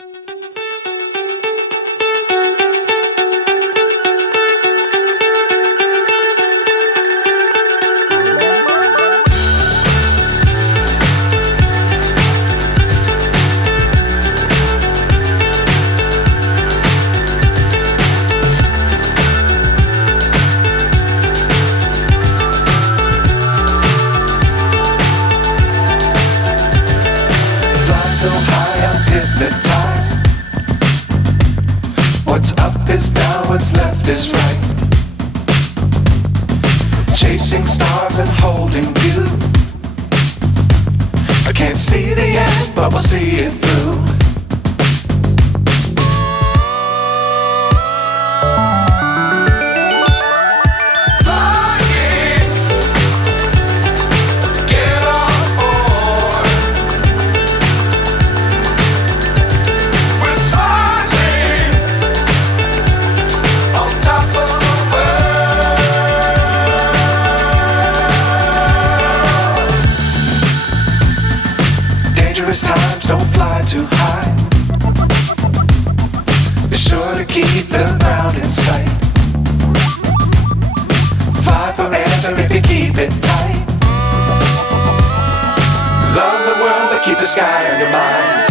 So high I'm hypnotized. What's up is down, what's left is right. Chasing stars and holding you. I can't see the end, but we'll see it through. Times don't fly too high. Be sure to keep the ground in sight. Fly forever if you keep it tight. Love the world but keep the sky on your mind.